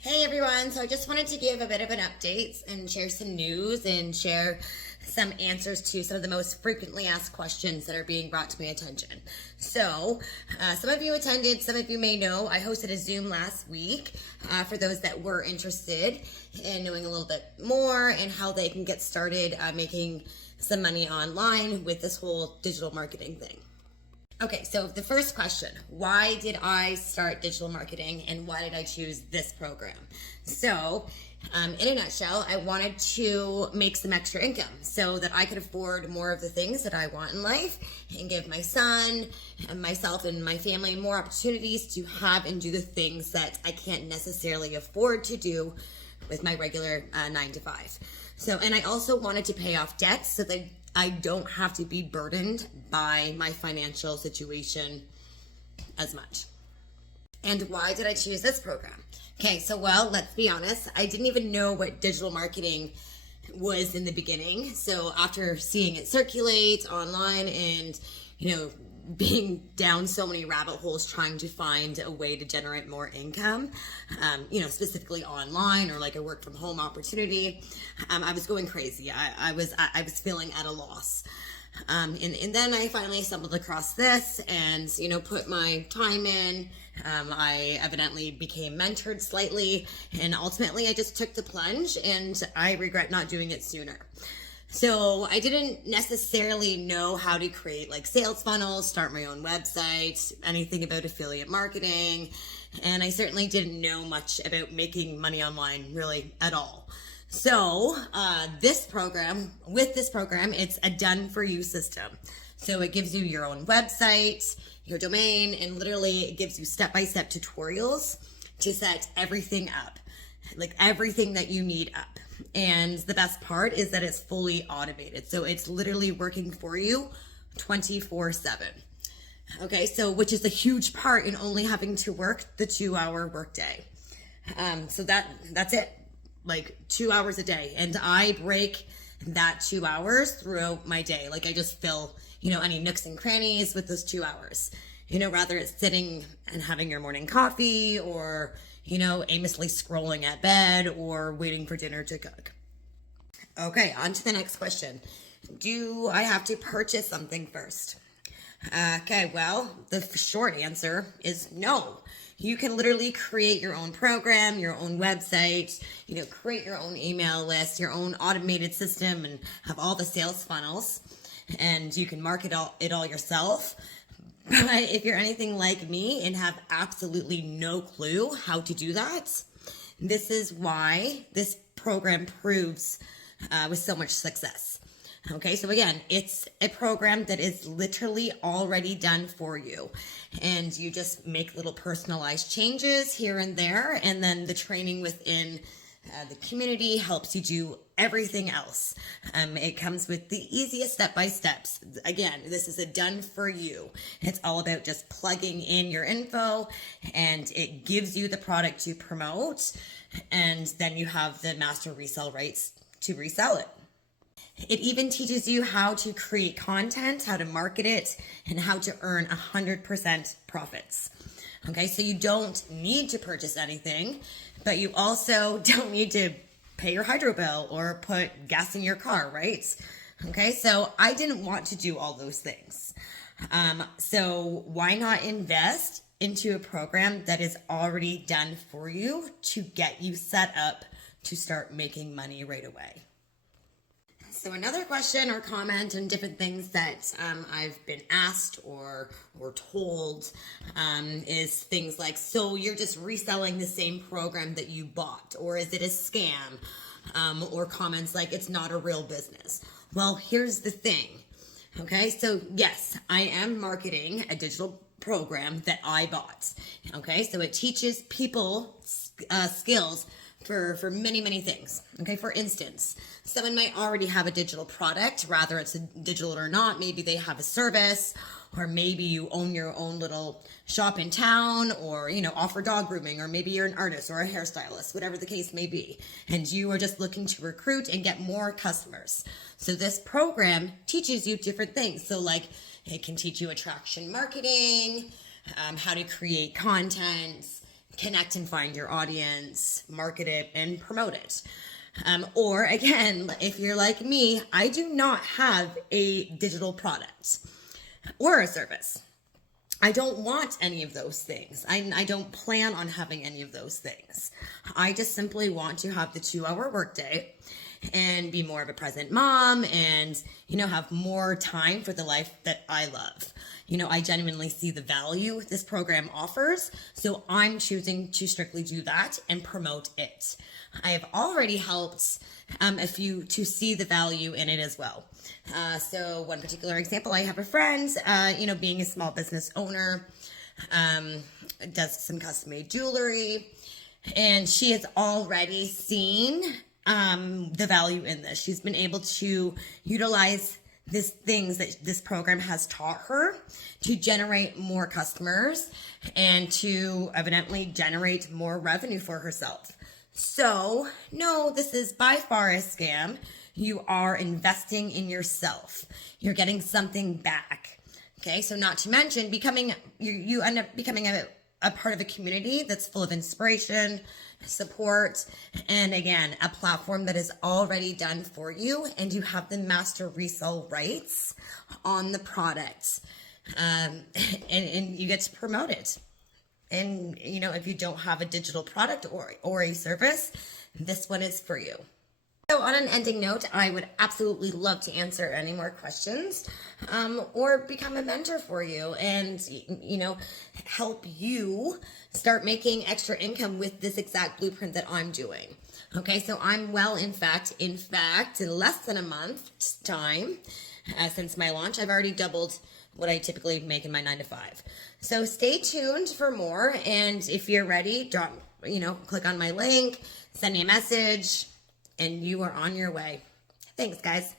Hey everyone, so I just wanted to give a bit of an update and share some news and share some answers to some of the most frequently asked questions that are being brought to my attention. So, some of you attended, some of you may know, I hosted a Zoom last week for those that were interested in knowing a little bit more and how they can get started making some money online with this whole digital marketing thing. Okay, so the first question, why did I start digital marketing and why did I choose this program? So, in a nutshell, I wanted to make some extra income so that I could afford more of the things that I want in life and give my son and myself and my family more opportunities to have and do the things that I can't necessarily afford to do with my regular 9 to 5. So, and I also wanted to pay off debts so that I don't have to be burdened by my financial situation as much. And why did I choose this program? Okay, so well, let's be honest, I didn't even know what digital marketing was in the beginning. So after seeing it circulate online and, being down so many rabbit holes trying to find a way to generate more income, specifically online or like a work from home opportunity, I was going crazy. I was feeling at a loss. And then I finally stumbled across this and, put my time in. I evidently became mentored slightly and ultimately I just took the plunge and I regret not doing it sooner. So I didn't necessarily know how to create like sales funnels, start my own website, anything about affiliate marketing. And I certainly didn't know much about making money online really at all. So with this program, it's a done for you system. So it gives you your own website, your domain, and literally it gives you step-by-step tutorials to set everything up, like everything that you need up. And the best part is that it's fully automated. So it's literally working for you 24/7. Okay, so which is a huge part in only having to work the 2-hour workday. So that's it, like 2 hours a day. And I break that 2 hours throughout my day. Like I just fill, any nooks and crannies with those 2 hours. Rather it's sitting and having your morning coffee or, aimlessly scrolling at bed or waiting for dinner to cook. Okay, on to the next question. Do I have to purchase something first? Okay, well, the short answer is no. You can literally create your own program, your own website, create your own email list, your own automated system, and have all the sales funnels. And you can market it all yourself. But if you're anything like me and have absolutely no clue how to do that, this is why this program proves with so much success. Okay, so again, it's a program that is literally already done for you. And you just make little personalized changes here and there. And then the training within the community helps you do everything else. It comes with the easiest step-by-steps. Again, this is a done for you. It's all about just plugging in your info and it gives you the product to promote. And then you have the master resale rights to resell it. It even teaches you how to create content, how to market it, and how to earn 100% profits. Okay, so you don't need to purchase anything, but you also don't need to pay your hydro bill or put gas in your car, right? Okay, so I didn't want to do all those things. So why not invest into a program that is already done for you to get you set up to start making money right away? So another question or comment and different things that I've been asked or told is things like, so you're just reselling the same program that you bought, or is it a scam? Or comments like, it's not a real business. Well, here's the thing. Okay, so yes, I am marketing a digital program that I bought. Okay, so it teaches people skills for many, many things. Okay, for instance, someone might already have a digital product, rather it's a digital or not. Maybe they have a service, or maybe you own your own little shop in town, or, offer dog grooming, or maybe you're an artist or a hairstylist, whatever the case may be. And you are just looking to recruit and get more customers. So this program teaches you different things. So like it can teach you attraction marketing, how to create content, connect and find your audience, market it, and promote it. Or again, if you're like me, I do not have a digital product or a service. I don't want any of those things. I don't plan on having any of those things. I just simply want to have the 2-hour workday and be more of a present mom and, have more time for the life that I love. I genuinely see the value this program offers, so I'm choosing to strictly do that and promote it. I have already helped a few to see the value in it as well. So one particular example, I have a friend, being a small business owner, does some custom-made jewelry, and she has already seen the value in this. She's been able to utilize these things that this program has taught her to generate more customers and to evidently generate more revenue for herself. So, no, this is by far a scam. You are investing in yourself. You're getting something back. Okay, so not to mention you end up becoming a part of a community that's full of inspiration, support, and again, a platform that is already done for you, and you have the master resale rights on the product, and you get to promote it. And, if you don't have a digital product or a service, this one is for you. So on an ending note, I would absolutely love to answer any more questions or become a mentor for you and, help you start making extra income with this exact blueprint that I'm doing. Okay, so I'm in fact, in less than a month's time since my launch, I've already doubled what I typically make in my 9-to-5. So stay tuned for more. And if you're ready, click on my link, send me a message, and you are on your way. Thanks, guys.